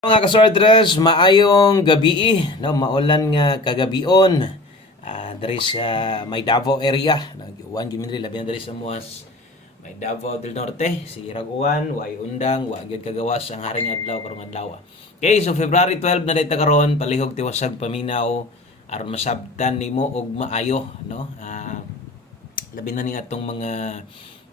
Mga kasortres, maayong gabi, no, maulan nga kagabion. Diri sa may Davao area, nag-uwan gyud mi diri labi na diri sa Muas. May Davao del Norte, si Raguan, way undang, wa gyud kagawas ang haring adlaw karong adlaw. Okay, so February 12 na dayta karon, palihog tiwasag paminaw aron masabtan nimo og maayo, no? Labi na ni atong mga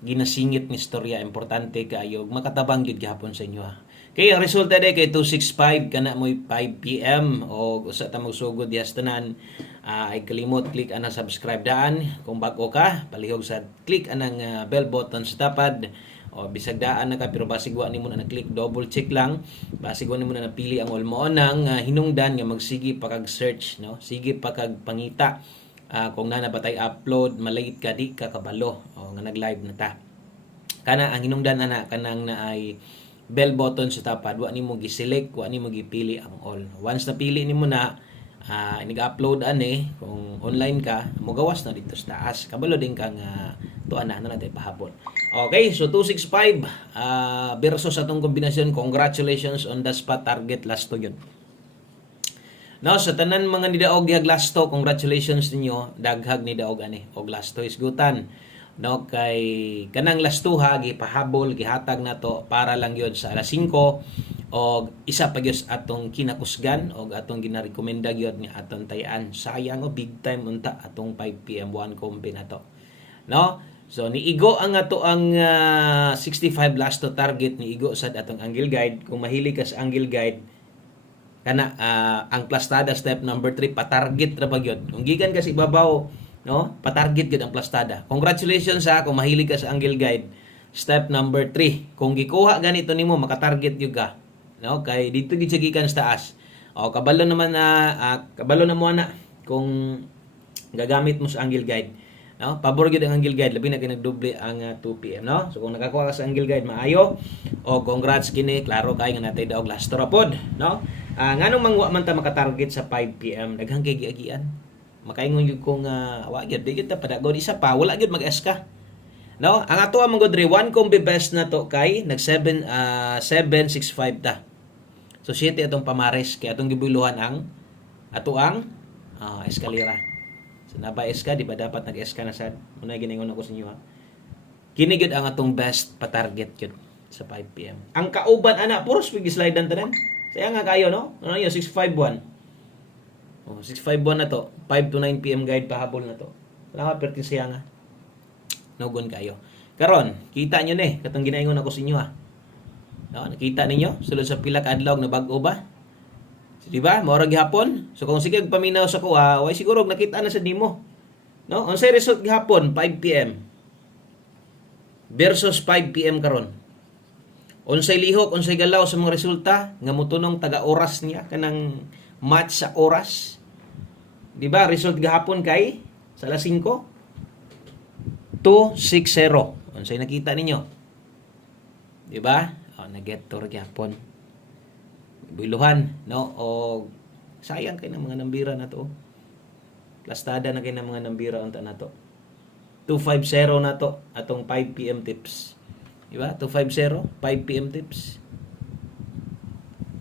ginasingit nga istorya, importante kayo makatabang gyud gihapon sa inyo, ha. Okay, ang resulta day kay 265 kana mo'y 5 PM o usa ta magsugod diyas tanan. Ay kalimot click anang subscribe daan kung bago ka, palihog sa click anang bell button sa tapad o bisag daan na ka pero basig wa nimo na click, double check lang basig wa nimo na napili ang all mo nang hinungdan nga magsige pa kag search, no, sige pa kag pangita. Kung na nabatay upload malate ka di ka kabalo o nga nag-live na ta kana ang hinungdan ana kanang naay bell button sa tapad, wa nimo gi-select, wa nimo gipili ang all. Once napili nimo na, nag-upload ani, kung online ka, mogawas na dito sa taas. Kabalo din kang tuan na natin pahabol. Okay, so 265 versus atong kombinasyon. Congratulations on the spot target last to yun. No, sa tanan mga nidaog gihag last to, congratulations ninyo, daghag ni daog ani og last to isgutan. No, kay kanang lastuha gipahabol gihatag nato para lang yon sa alas 5 o isa pa gyud atong kinakusgan o atong ginarekomenda gyud nga atong tayan. Sayang o big time unta atong 5 PM 1 kombi nato, no. So niigo ang ato ang 65 last to target, niigo sad atong angle guide. Kung mahilig ka sa angle guide kana ang plastada step number 3 pa-target ra pa gyud. Kung gikan ka sa ibabaw, no, patarget gid ang plastada. Congratulations sa kung mahilig ka sa angle guide. Step number 3, kung gikuha ganito nimo makatarget gyud ka, no, kay dito gid sa gikan sa taas. O kabalo naman kabalo na mo na kung gagamit mo sa angle guide, no, pabor gyud ang angle guide labi na kay nagdoble ang 2 PM, no. So kung nakakuha ka sa angle guide maayo o congrats kini, klaro kay nga natay daog last rapod, no. Nganong mangwa man ta makatarget sa 5 PM, daghang kay giagian. Makaingon gyud kung wa gyud di gyud ta padagon isa pa wala gyud mag-eska, no. Ang ato ang mga 1 kombi best na to kay nag 765 ta, so 7 atong pamares kay atong gibuluhan ang ato ang eskalera. So naba eska di ba dapat nag-eska na sad, una giningon ako sa inyo, ha. Kini gyud ang atong best pa target gyud sa 5 PM. Ang kauban ana puros pig slide dan tanan, saya nga kayo, no, ano yun 651. 651 na to. 5 to 9 PM guide pahabol na to. Salamat pertin siya nga. Nogon kayo. Karon, kita nyo ni. Katong ginaingon ako sa inyo, ha. No, nakita ninyo? Sulod sa pila ka adlaw na bag-o ba? So, di ba? Maurag gihapon. So kung sige paminaw sa kuha, way siguro nakita na sa nimo. No? Unsay result gihapon 5 PM versus 5 PM karon. Unsay lihok, unsay galaw sa mga resulta nga motunong taga oras niya kanang match sa oras. Di ba? Result gahapon kay sa alas 5 260. Unsay nakita ninyo? Di ba? Nag-get to gahapon. Biluhan, no? O sayang kay ng mga nambira na to. Plastada na kay ng mga nambira unta na to. 250 na to atong 5 PM tips. Di ba? 250 5 PM tips.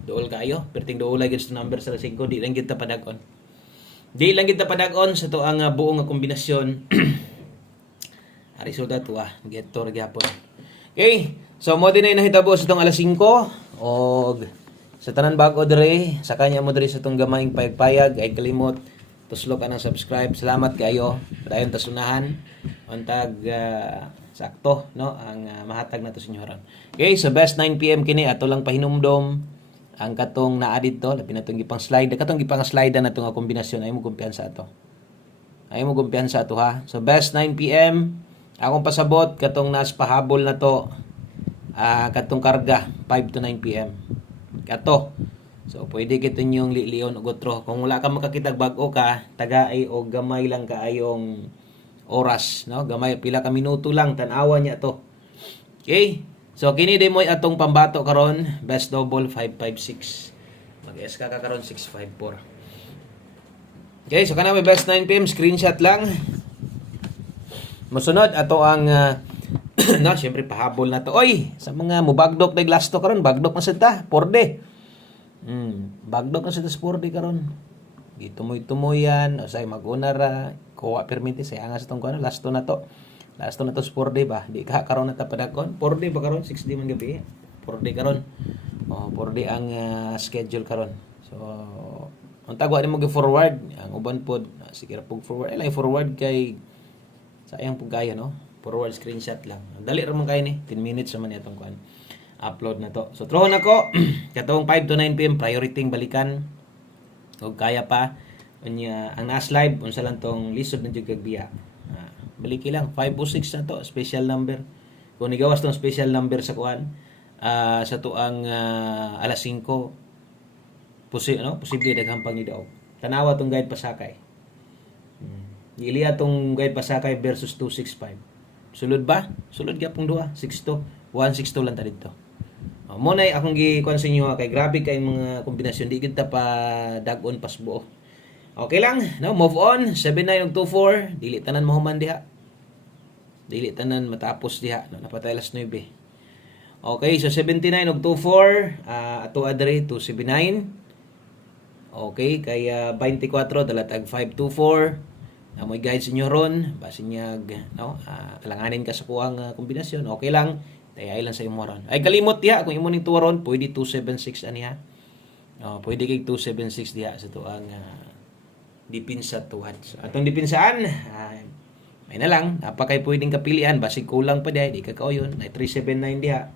Dool kayo, perting dool lagi sa number sa 5, di lang kita padagon. Di lang kita padagon sa to ang buong nga kombinasyon. Resulta to get to gyapon. Okay, so mo din ay nahitabo sa tong alas 5 og sa tanan bag-o dire, sa kanya mo dire sa tong gamayng payag-payag ay kalimot tuslo ka ng subscribe. Salamat kayo. Dayon ta sunahan untag sakto, no, ang mahatag nato sa inyo ron. Okay, so best 9 PM kini ato lang pahinumdom ang katong naa dito, labi na itong gipang slide, katong gipang slide na itong kombinasyon, ay mo kumpiyansa ato. Ay mo kumpiyansa ato, ha. So best 9 PM, akong pasabot katong nas pahabol na to, katong karga 5 to 9 PM. Kato. So pwede kito yung lion o gotro. Kung wala ka makakitag bag-o ka, tagaay o gamay lang kaayong oras, no? Gamay pila ka minuto lang tan-awa niya to. Okay? So kini din mo atong pambato karon, best double 556. Mag-SK ka karon 654. Okay, so kana may best 9 PM screenshot lang. Mosunod ato ang no, syempre pahabol na to. Oy, sa mga mubagdok na glass to karon, bagdok na sad ta, porde. Bagdok na sa sporty karon. Gitumoy-tumoy yan, o say mag-una ra, kuha permite say angas itong kuha, last to na to. Last to na to 4 day ba? Di ka karon na tapadakon. 4 day ba karon? 6 day man gabi. 4 day karon. Oh, 4 day ang schedule karon. So, ang tagwa ni mo forward, ang uban pod, sige ra pug forward. Ay lang forward kay sayang pug kaya no. Forward screenshot lang. Dali ra man kay ni, 10 minutes naman itong kuan. Upload na to. So, trohon ako katong 5 to 9 PM priority balikan. O kaya pa unya ang nas live unsa lang tong lisod na jud kag biya. Baliki lang 506 na to, special number. Kung nigawas tong special number sa kuan sa tuang alas 5 posible daghang pag ni daog. Tanawa tong guide pasakay. Iliya tong guide pasakay versus 265. Sulod ba? Sulod gyapon duha, 62. 162 lang ta didto. Mo nay akong gi-kuan sa inyo kay grabe kay mga kombinasyon di kita pa dag-on pas buo. Okay lang, no? Move on. 7924, dili tanan mahuman diha. Dili tanan matapos diha, no? Napatay alas 9. Okay, so 7924, ato adre 279. Okay, kaya 24 dalatag 524. Amoy guide sa inyo ron, basin niya, no? Alanganin ka sa kuang kombinasyon. Okay lang. Tayay lang sa imo ron. Ay kalimot diha kung imo ning tuwa ron, pwede 276 aniha. Pwede kay 276 diha sa tuang dipinsa tuwad. So, atong dipinsaan, may na lang, napakay pwedeng kapilian, basig kulang pa diha, di ka kauyon, na 379 diha.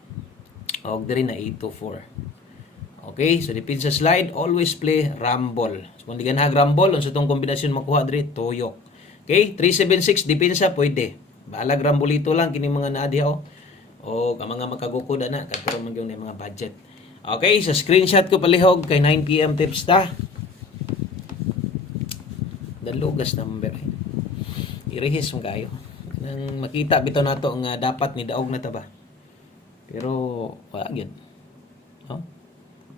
Og diri na 824. Okay, so dipinsa slide, always play rumble. So kung di ganhag rumble, unsa tong kombinasyon makuha diri, tuyok. Okay, 376 dipinsa pwede. Balag rambulito lang kini mga naa diha o ang mga makagukod na katuro man gyud mga budget. Okay, so screenshot ko palihog kay 9 PM tips ta. Dalugas number ay. Irehis mo kayo. Nang makita bitaw nato nga dapat ni daog na ta ba. Pero wala gyud. No?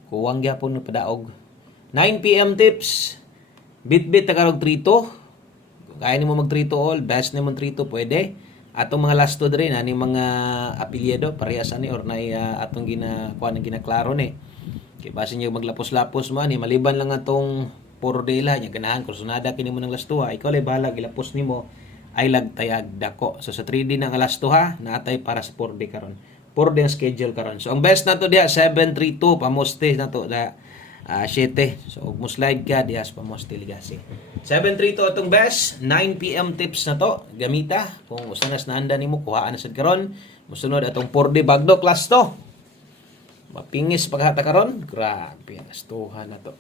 Kuwang gyapon no padaog. 9 PM tips. Bit-bit ta karog 3-2. Kung kaya nimo mag 3-2 all, best nimo 3-2 pwede. Atong mga last to rin ani mga apelyido parehas ani or na atong ginakuan ang ginaklaro ni. Kay base niyo maglapos-lapos man ni maliban lang atong 4 day la nya ganahan kung sunada kini mo ng last to ikaw lay bahala gilapos nimo ay lagtayag dako. So sa 3 day ng last to naatay para sa 4 day karon. 4 day ang schedule karon. So ang best nato diha 732 pamoste nato da 7. So mo slide ka diha sa pamoste ligasi. 732 atong best, 9 PM tips na to. Gamita kung usanas na anda nimo kuhaan na sad karon. Mosunod atong 4D bagdo class to. Mapingis paghata karon. Grabe ang astuhan na to.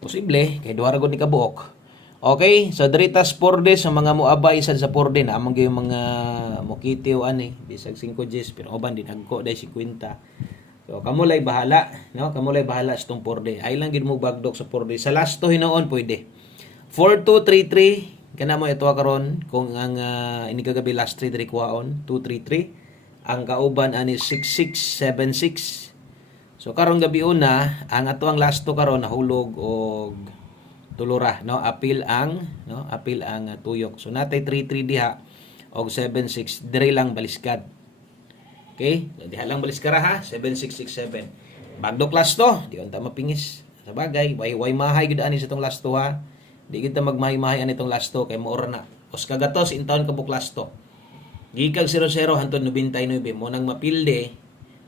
Posible kay duha ra gud ni kabuok. Okay, so diritas 4D sa mga moabay sad sa 4D na among gyud mga mokitiw ani bisag 5 Gs pero uban din hagko dai 50. So, kamulay bahala, no? Kamulay bahala sa itong 4D. Ay lang gid mo bagdok sa 4D. Sa last to hinoon pwede. 4233 kana mo ito karon kung ang ini kagabi last 3 diri kuhaon 233 ang kauban ani 6676. So karon gabi una ang ato ang last to karon nahulog og tulura, no? Apil ang tuyok. So natay 33 diha og 76 diri lang baliskad. Okay? So, diha lang balis ka ra ha. 7667. Bagdo class to. Di unta mapingis. Sa bagay, way mahay gud ani sa tong last to ha. Di kita magmahay-mahay ani tong last to kay maura na. Os kagatos in taon ka bu class to. Gikag 00 hangtod 99 mo nang mapilde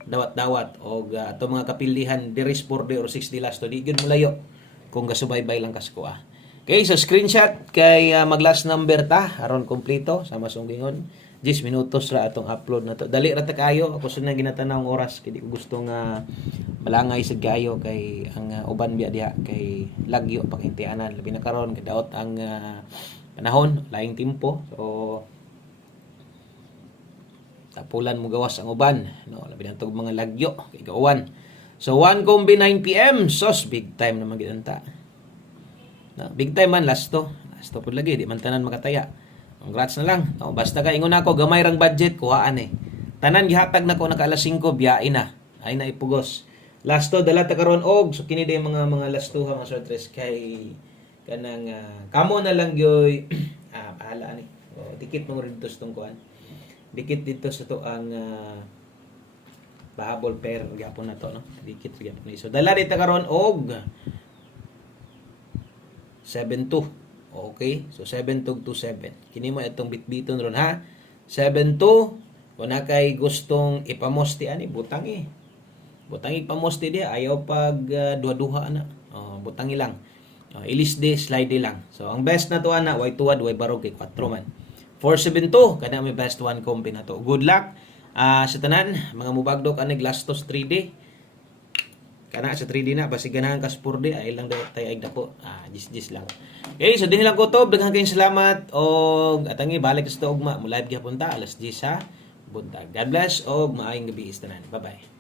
dawat-dawat og ato mga kapildihan diri 4D or 6D last to di gud mulayo kung gasubaybay lang kasko ah. Okay, so screenshot kay mag last number ta aron kompleto sama sunggingon. 10 minutos ra atong upload na to. Dali ra ta kayo. Ako sunod ginatanaw ang oras kay di ko gusto nga malangay sad kayo kay ang uban biya diha kay lagyo pakintianan labi na karon kadaot ang panahon laing tempo. So tapulan mo gawas ang uban, no? Labi na tog mga lagyo kay gauwan. So 1 kombi 9 PM sos big time naman gid anta. No, big time man last to. Last to pud lagi di man tanan makataya. Congrats na lang. No, basta ka ingon ako gamay rang budget kuhaan eh. Tanan gihatag nako naka alas 5 biyain na. Ay na ipugos. Last to dala ta karon og so kini day mga last to mga sortres kay kanang kamo na lang gyoy bahala ani. O dikit mo rin dito sa kuan. Dikit dito sa to ang pahabol pair gyapon na to no. Dikit gyapon ni. So dala dito karon og 7-2. Okay? So 7-2 to 7. Kini mo itong bitbiton ron ha. 7-2 kung na kay gustong ipamosti ani butangi. Butangi pamosti dia ayaw pag duha-duha na. Butangi lang. Ilis di slide lang. So ang best na to ana way tuwad way barog kay 4 man. 4-7-2 kana may best one combi na to. Good luck sa tanan mga mubagdok ani Glastos 3D. Kana sa 3D na basig ganahan ka sa 4D ay lang tay ay dako. Jis lang. Okay, so dinhi lang ko to. Daghang kayong salamat og atangi balik sa ugma mo live gyapon ta alas 10 sa buntag. God bless og maayong gabi sa tanan. Bye-bye.